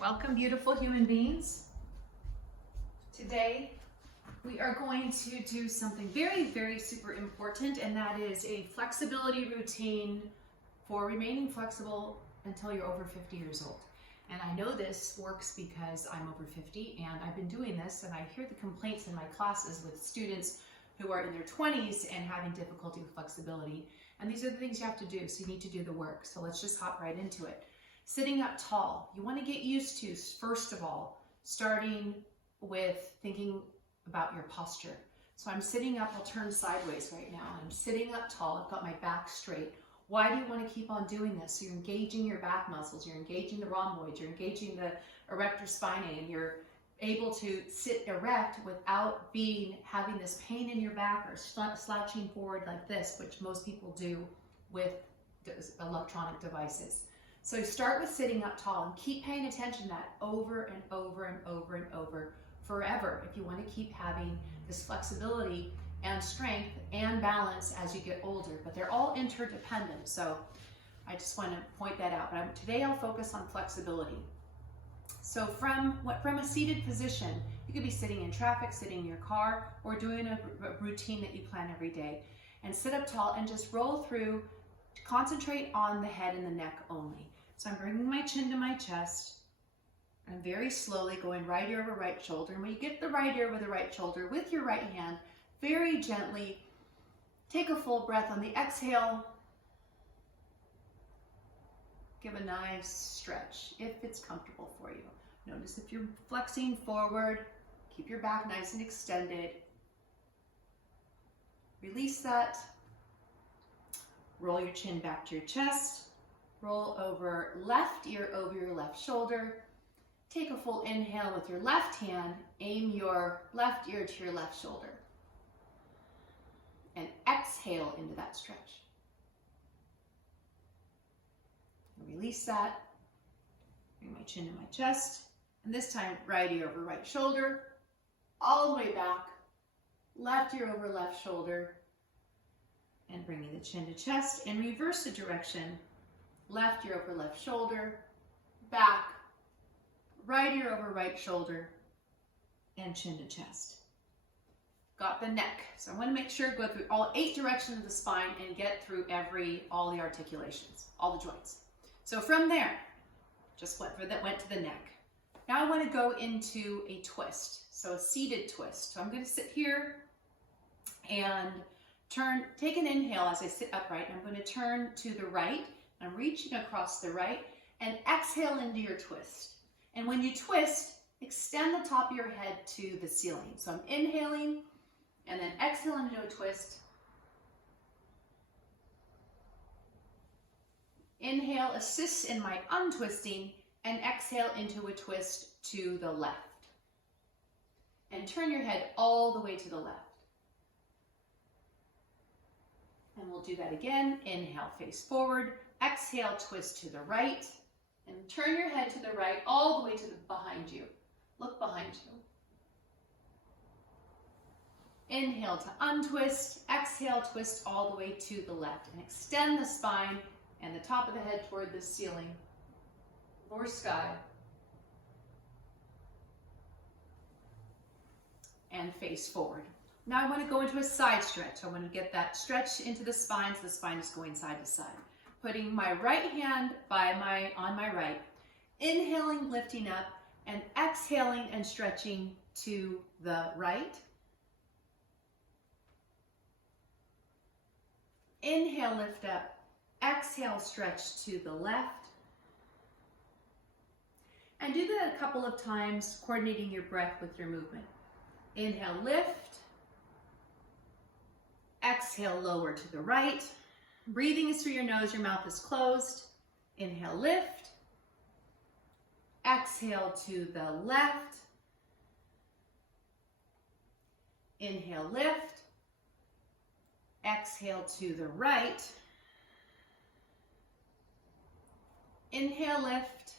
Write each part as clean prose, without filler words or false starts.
Welcome, beautiful human beings. Today, we are going to do something very, very super important, and that is a flexibility routine for remaining flexible until you're over 50 years old. And I know this works because I'm over 50 and I've been doing this, and I hear the complaints in my classes with students who are in their 20s and having difficulty with flexibility. And these are the things you have to do, so you need to do the work. So let's just hop right into it. Sitting up tall, you want to get used to, first of all, starting with thinking about your posture. So I'm sitting up, I'll turn sideways right now. I'm sitting up tall, I've got my back straight. Why do you want to keep on doing this? So you're engaging your back muscles, you're engaging the rhomboids, you're engaging the erector spinae, and you're able to sit erect without having this pain in your back or slouching forward like this, which most people do with electronic devices. So start with sitting up tall and keep paying attention to that over and over and over and over forever if you want to keep having this flexibility and strength and balance as you get older. But they're all interdependent, so I just want to point that out. But today I'll focus on flexibility. So from a seated position, you could be sitting in traffic, sitting in your car, or doing a routine that you plan every day. And sit up tall and just roll through. Concentrate on the head and the neck only. So I'm bringing my chin to my chest. I'm very slowly going right ear over right shoulder. And when you get the right ear with the right shoulder, with your right hand, very gently take a full breath on the exhale. Give a nice stretch if it's comfortable for you. Notice if you're flexing forward, keep your back nice and extended. Release that. Roll your chin back to your chest. Roll over left ear over your left shoulder. Take a full inhale with your left hand. Aim your left ear to your left shoulder. And exhale into that stretch. Release that. Bring my chin to my chest. And this time, right ear over right shoulder. All the way back. Left ear over left shoulder. And bringing the chin to chest and reverse the direction. Left ear over left shoulder, back, right ear over right shoulder, and chin to chest. Got the neck. So I want to make sure go through all 8 directions of the spine and get through all the articulations, all the joints. So from there, just went to the neck. Now I want to go into a twist, so a seated twist. So I'm going to sit here and take an inhale as I sit upright. I'm going to turn to the right. I'm reaching across the right and exhale into your twist. And when you twist, extend the top of your head to the ceiling. So I'm inhaling and then exhale into a twist. Inhale assists in my untwisting and exhale into a twist to the left. And turn your head all the way to the left. And we'll do that again. Inhale, face forward. Exhale, twist to the right. And turn your head to the right, all the way to behind you. Look behind you. Inhale to untwist. Exhale, twist all the way to the left. And extend the spine and the top of the head toward the ceiling or sky. And face forward. Now I want to go into a side stretch. I want to get that stretch into the spine so the spine is going side to side. Putting my right hand on my right. Inhaling, lifting up, and exhaling and stretching to the right. Inhale, lift up. Exhale, stretch to the left. And do that a couple of times, coordinating your breath with your movement. Inhale, lift. Exhale, lower to the right. Breathing is through your nose, your mouth is closed. Inhale, lift. Exhale to the left. Inhale, lift. Exhale to the right. Inhale, lift.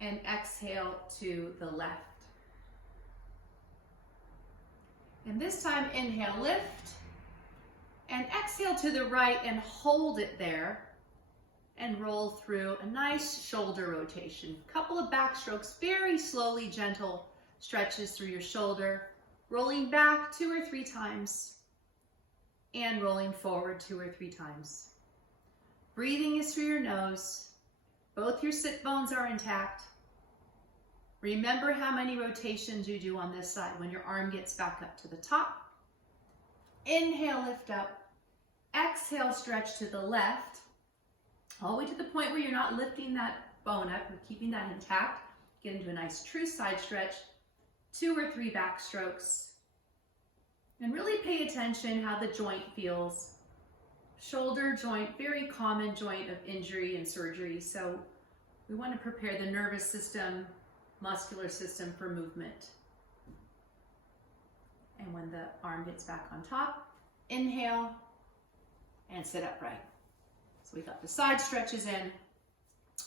And exhale to the left. And this time, inhale, lift. And exhale to the right and hold it there. and roll through a nice shoulder rotation. Couple of back strokes, very slowly, gentle stretches through your shoulder, rolling back 2 or 3 times and rolling forward 2 or 3 times. Breathing is through your nose. Both your sit bones are intact. Remember how many rotations you do on this side when your arm gets back up to the top. Inhale, lift up. Exhale, stretch to the left. All the way to the point where you're not lifting that bone up, you're keeping that intact. Get into a nice true side stretch. 2 or 3 back strokes. And really pay attention how the joint feels. Shoulder joint, very common joint of injury and surgery. So we want to prepare the nervous system, muscular system for movement. And when the arm gets back on top, inhale and sit upright. So we got the side stretches in,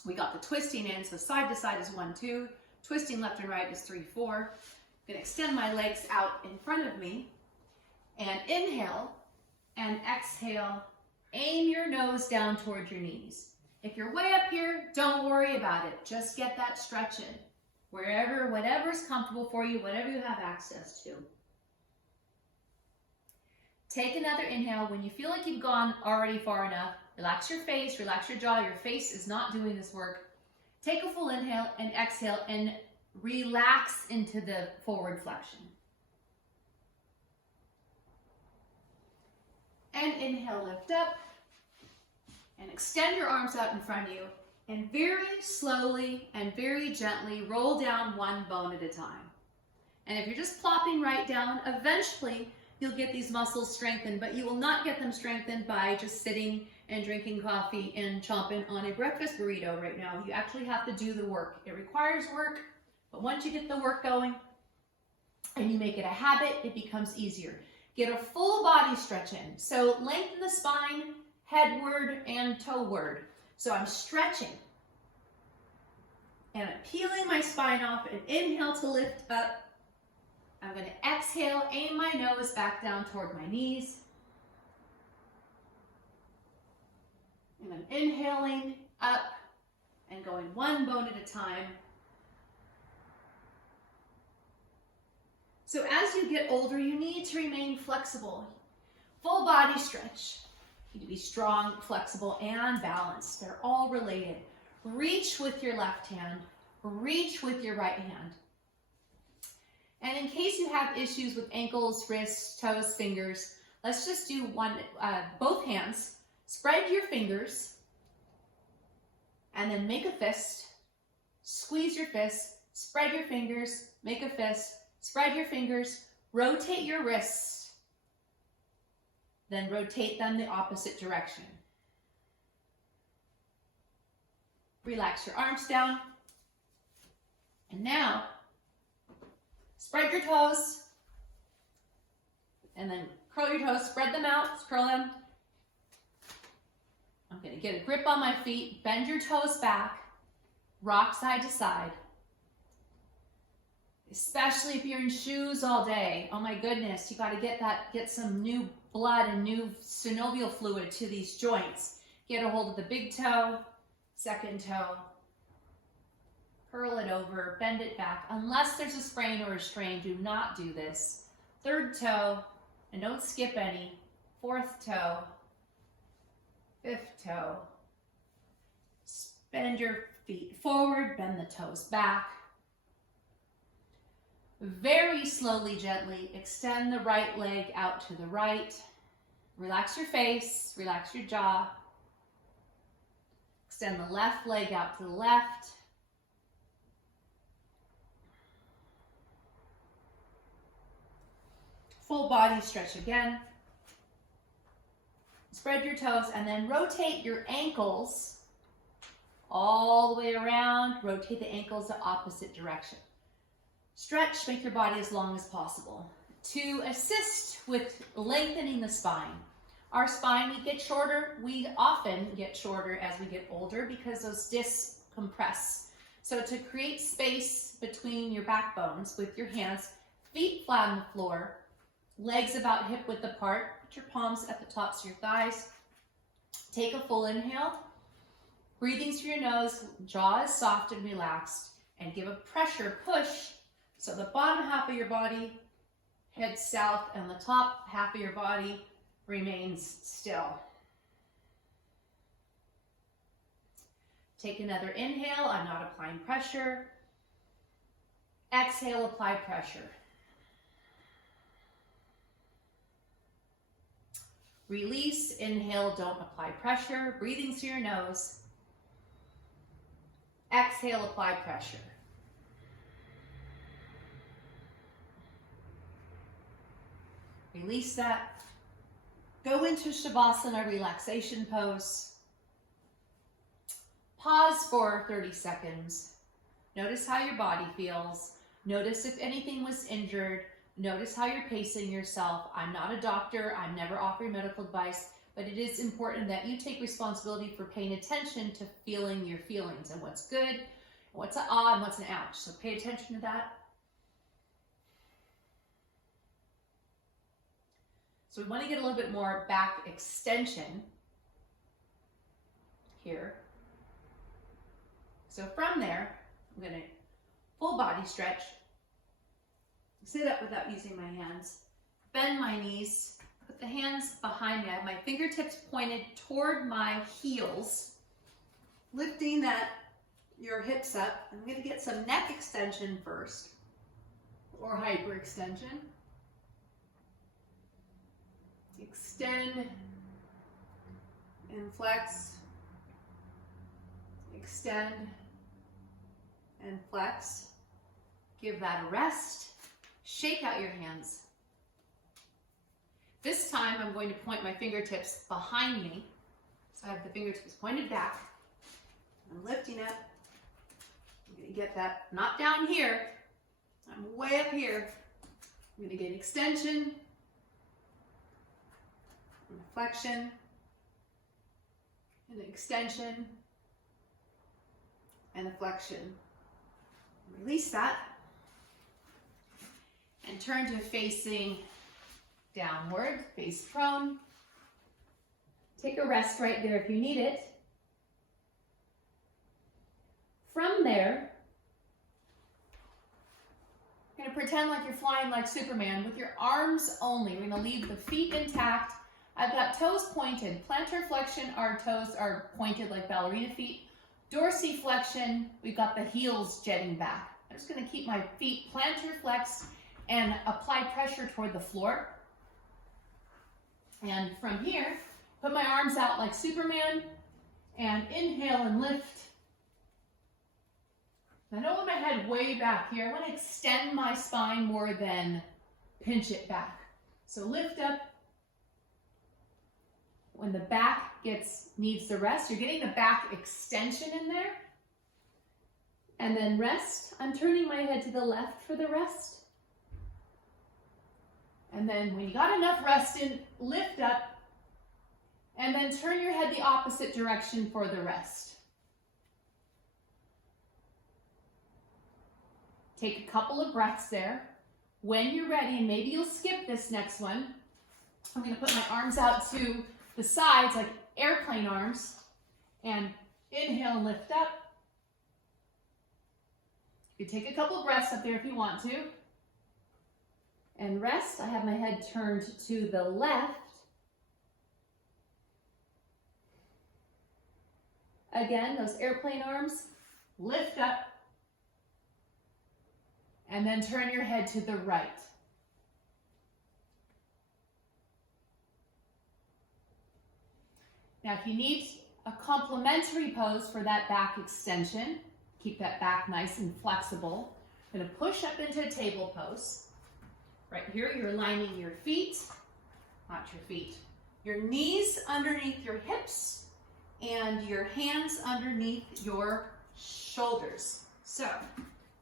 we got the twisting in, so side to side is 1, 2, twisting left and right is 3, 4. I'm gonna extend my legs out in front of me, and inhale and exhale, aim your nose down towards your knees. If you're way up here, don't worry about it, just get that stretch in. Wherever, whatever's comfortable for you, whatever you have access to. Take another inhale. When you feel like you've gone already far enough, relax your face, relax your jaw. Your face is not doing this work. Take a full inhale and exhale and relax into the forward flexion. And inhale, lift up and extend your arms out in front of you and very slowly and very gently roll down 1 bone at a time. And if you're just plopping right down, eventually you'll get these muscles strengthened, but you will not get them strengthened by just sitting and drinking coffee and chomping on a breakfast burrito right now. You actually have to do the work. It requires work, but once you get the work going and you make it a habit, it becomes easier. Get a full body stretch in. So lengthen the spine, headward and toeward. So I'm stretching and I'm peeling my spine off and inhale to lift up. I'm going to exhale, aim my nose back down toward my knees. And I'm inhaling up and going 1 bone at a time. So as you get older, you need to remain flexible. Full body stretch. You need to be strong, flexible, and balanced. They're all related. Reach with your left hand. Reach with your right hand. And in case you have issues with ankles, wrists, toes, fingers, let's just do both hands. Spread your fingers and then make a fist. Squeeze your fist, spread your fingers, make a fist, spread your fingers, rotate your wrists, then rotate them the opposite direction. Relax your arms down. And now, spread your toes, and then curl your toes, spread them out, curl them. I'm gonna get a grip on my feet, bend your toes back, rock side to side. Especially if you're in shoes all day. Oh my goodness, you gotta get some new blood and new synovial fluid to these joints. Get a hold of the big toe, second toe, curl it over, bend it back. Unless there's a sprain or a strain, do not do this. Third toe, and don't skip any. Fourth toe, fifth toe. Bend your feet forward, bend the toes back. Very slowly, gently, extend the right leg out to the right. Relax your face, relax your jaw. Extend the left leg out to the left. Full body stretch again. Spread your toes and then rotate your ankles all the way around. Rotate the ankles the opposite direction. Stretch, make your body as long as possible. To assist with lengthening the spine. Our spine, we get shorter. We often get shorter as we get older because those discs compress. So to create space between your backbones with your hands, feet flat on the floor, legs about hip width apart, put your palms at the tops of your thighs. Take a full inhale Breathing through your nose, jaw is soft and relaxed, and give a pressure push so the bottom half of your body heads south and the top half of your body remains still. Take another inhale. I'm not applying pressure. Exhale, apply pressure. Release, inhale, don't apply pressure. Breathing through your nose. Exhale, apply pressure. Release that. Go into Savasana, relaxation pose. Pause for 30 seconds. Notice how your body feels. Notice if anything was injured. Notice how you're pacing yourself. I'm not a doctor. I'm never offering medical advice, but it is important that you take responsibility for paying attention to feeling your feelings and what's good, what's an ah, and what's an ouch. So pay attention to that. So we want to get a little bit more back extension here. So from there, I'm going to full body stretch. Sit up without using my hands. Bend my knees. Put the hands behind me. I have my fingertips pointed toward my heels. Lifting your hips up. I'm going to get some neck extension first, or hyperextension. Extend and flex. Extend and flex. Give that a rest. Shake out your hands. This time I'm going to point my fingertips behind me. So I have the fingertips pointed back. I'm lifting up. I'm going to get that, not down here. I'm way up here. I'm going to get extension, and flexion, and extension, and a flexion. Release that. And turn to facing downward, face prone. Take a rest right there if you need it. From there, you're going to pretend like you're flying like Superman with your arms only. We're going to leave the feet intact. I've got toes pointed. Plantar flexion, our toes are pointed like ballerina feet. Dorsiflexion, we've got the heels jetting back. I'm just going to keep my feet plantar flexed and apply pressure toward the floor. And from here, put my arms out like Superman and inhale and lift. I don't want my head way back here. I want to extend my spine more than pinch it back. So lift up. When the back needs the rest, you're getting the back extension in there. And then rest. I'm turning my head to the left for the rest. And then when you got enough rest in, lift up, and then turn your head the opposite direction for the rest. Take a couple of breaths there. When you're ready, and maybe you'll skip this next one, I'm going to put my arms out to the sides like airplane arms, and inhale and lift up. You take a couple of breaths up there if you want to. And rest. I have my head turned to the left. Again, those airplane arms, lift up, and then turn your head to the right. Now, if you need a complementary pose for that back extension, keep that back nice and flexible. I'm going to push up into a table pose. Right here, you're aligning your feet, not your feet, your knees underneath your hips and your hands underneath your shoulders. So,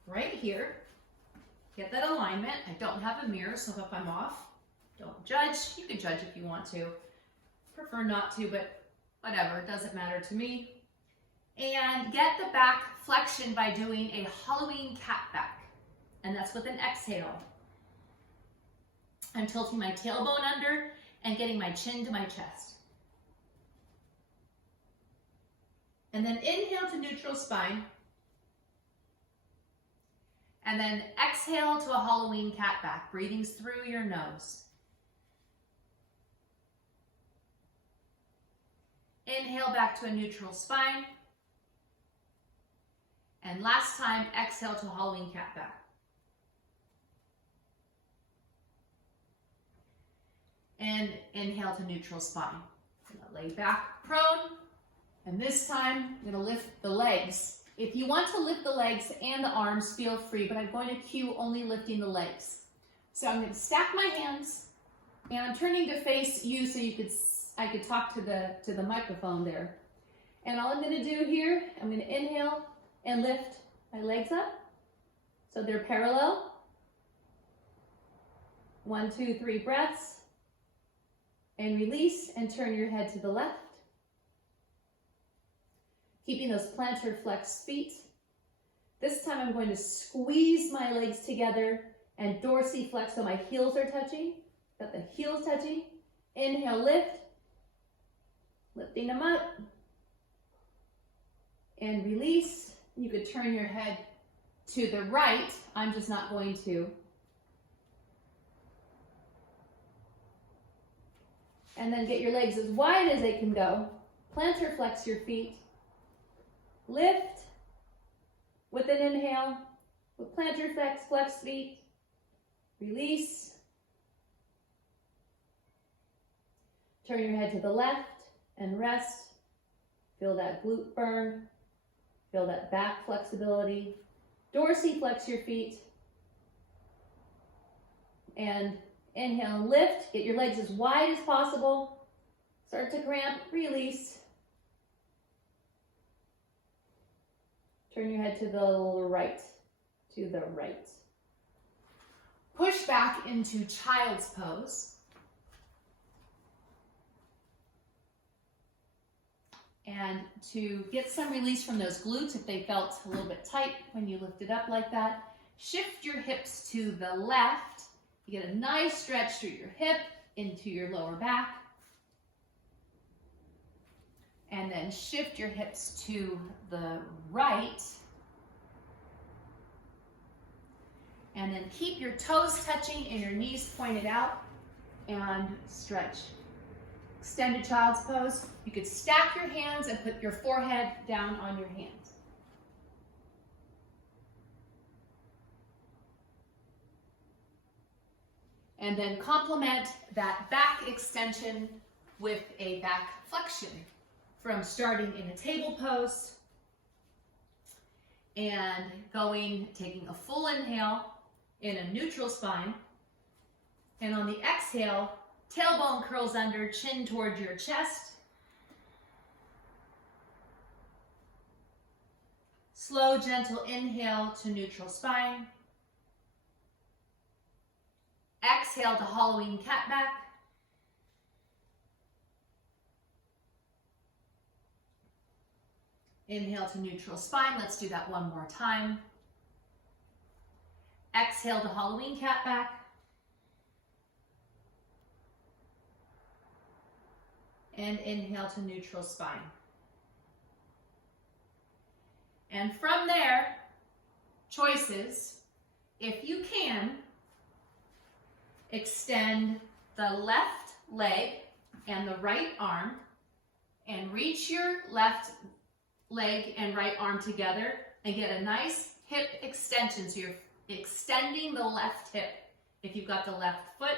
right here, get that alignment. I don't have a mirror, so if I'm off, don't judge. You can judge if you want to. Prefer not to, but whatever, it doesn't matter to me. And get the back flexion by doing a Halloween cat back, and that's with an exhale. I'm tilting my tailbone under and getting my chin to my chest. And then inhale to neutral spine. And then exhale to a Halloween cat back, breathing through your nose. Inhale back to a neutral spine. And last time, exhale to a Halloween cat back. And inhale to neutral spine. I'm gonna lay back prone. And this time, I'm gonna lift the legs. If you want to lift the legs and the arms, feel free, but I'm going to cue only lifting the legs. So I'm gonna stack my hands, and I'm turning to face you so I could talk to the microphone there. And all I'm gonna do here, I'm gonna inhale and lift my legs up so they're parallel. 1, 2, 3 breaths. And release and turn your head to the left. Keeping those plantar flex feet. This time I'm going to squeeze my legs together and dorsiflex so my heels are touching. Got the heels touching. Inhale, lift. Lifting them up. And release. You could turn your head to the right. I'm just not going to. And then get your legs as wide as they can go. Plantar flex your feet. Lift with an inhale, with plantar flex feet. Release. Turn your head to the left and rest. Feel that glute burn. Feel that back flexibility. Dorsiflex your feet. And inhale and lift. Get your legs as wide as possible. Start to cramp. Release. Turn your head to the right. To the right. Push back into child's pose. And to get some release from those glutes, if they felt a little bit tight when you lifted up like that, shift your hips to the left. You get a nice stretch through your hip into your lower back. And then shift your hips to the right. And then keep your toes touching and your knees pointed out and stretch. Extended child's pose. You could stack your hands and put your forehead down on your hands. And then complement that back extension with a back flexion from starting in a table pose and taking a full inhale in a neutral spine. And on the exhale, tailbone curls under, chin towards your chest. Slow, gentle inhale to neutral spine. Exhale to Halloween cat back. Inhale to neutral spine. Let's do that one more time. Exhale to Halloween cat back. And inhale to neutral spine. And from there, choices. If you can, extend the left leg and the right arm and reach your left leg and right arm together and get a nice hip extension. So you're extending the left hip if you've got the left foot.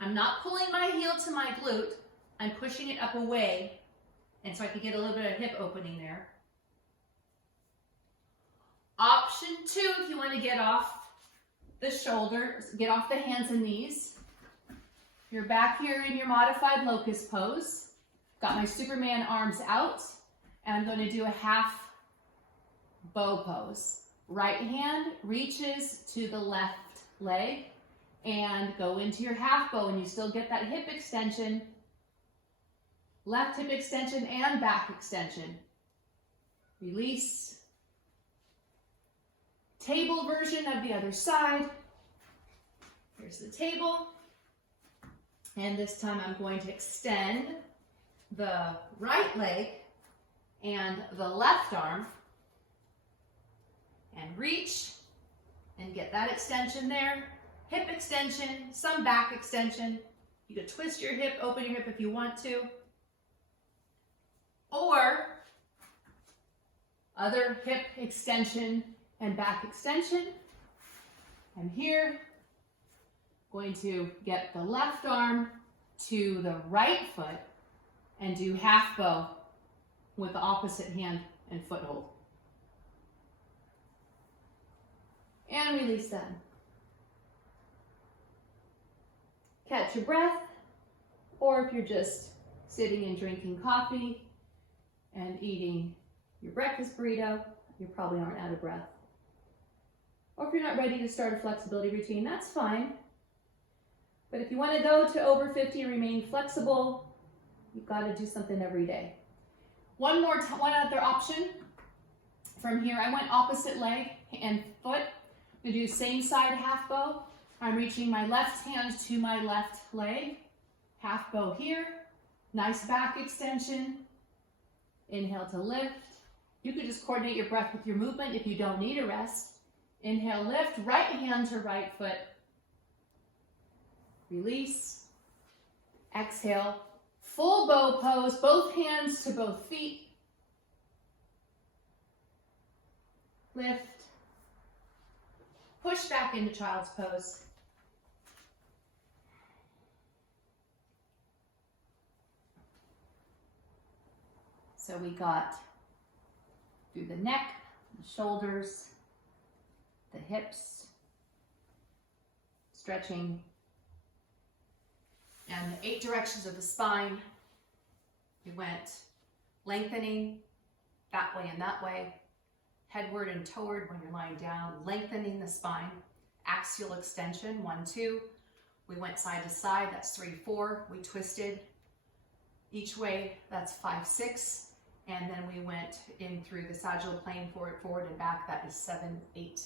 I'm not pulling my heel to my glute. I'm pushing it up away, and so I can get a little bit of hip opening there. Option 2, if you want to get off the shoulders, get off the hands and knees. You're back here in your modified locust pose. Got my Superman arms out, and I'm going to do a half bow pose. Right hand reaches to the left leg and go into your half bow, and you still get that hip extension. Left hip extension and back extension. Release. Table version of the other side. Here's the table. And this time I'm going to extend the right leg and the left arm, and reach and get that extension there. Hip extension, some back extension. You could twist your hip, open your hip if you want to. Or other hip extension and back extension. I'm here, going to get the left arm to the right foot and do half bow with the opposite hand and foothold. And release that. Catch your breath, or if you're just sitting and drinking coffee and eating your breakfast burrito, you probably aren't out of breath. Or if you're not ready to start a flexibility routine, that's fine. But if you want to go to over 50 and remain flexible, you've got to do something every day. One other option. From here, I went opposite leg and foot. I'm going to do same side half bow. I'm reaching my left hand to my left leg. Half bow here. Nice back extension. Inhale to lift. You could just coordinate your breath with your movement if you don't need a rest. Inhale, lift, right hand to right foot. Release. Exhale. Full bow pose, both hands to both feet. Lift. Push back into child's pose. So we got through the neck, the shoulders, the hips, stretching, and the 8 directions of the spine. We went lengthening that way and that way, headward and toward when you're lying down, lengthening the spine, axial extension, 1, 2. We went side to side, that's 3, 4. We twisted each way, that's 5, 6. And then we went in through the sagittal plane, forward and back, that is 7, 8.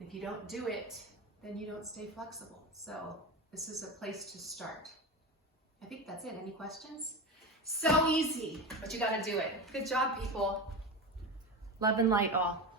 If you don't do it, then you don't stay flexible. So this is a place to start. I think that's it. Any questions? So easy, but you gotta do it. Good job, people. Love and light all.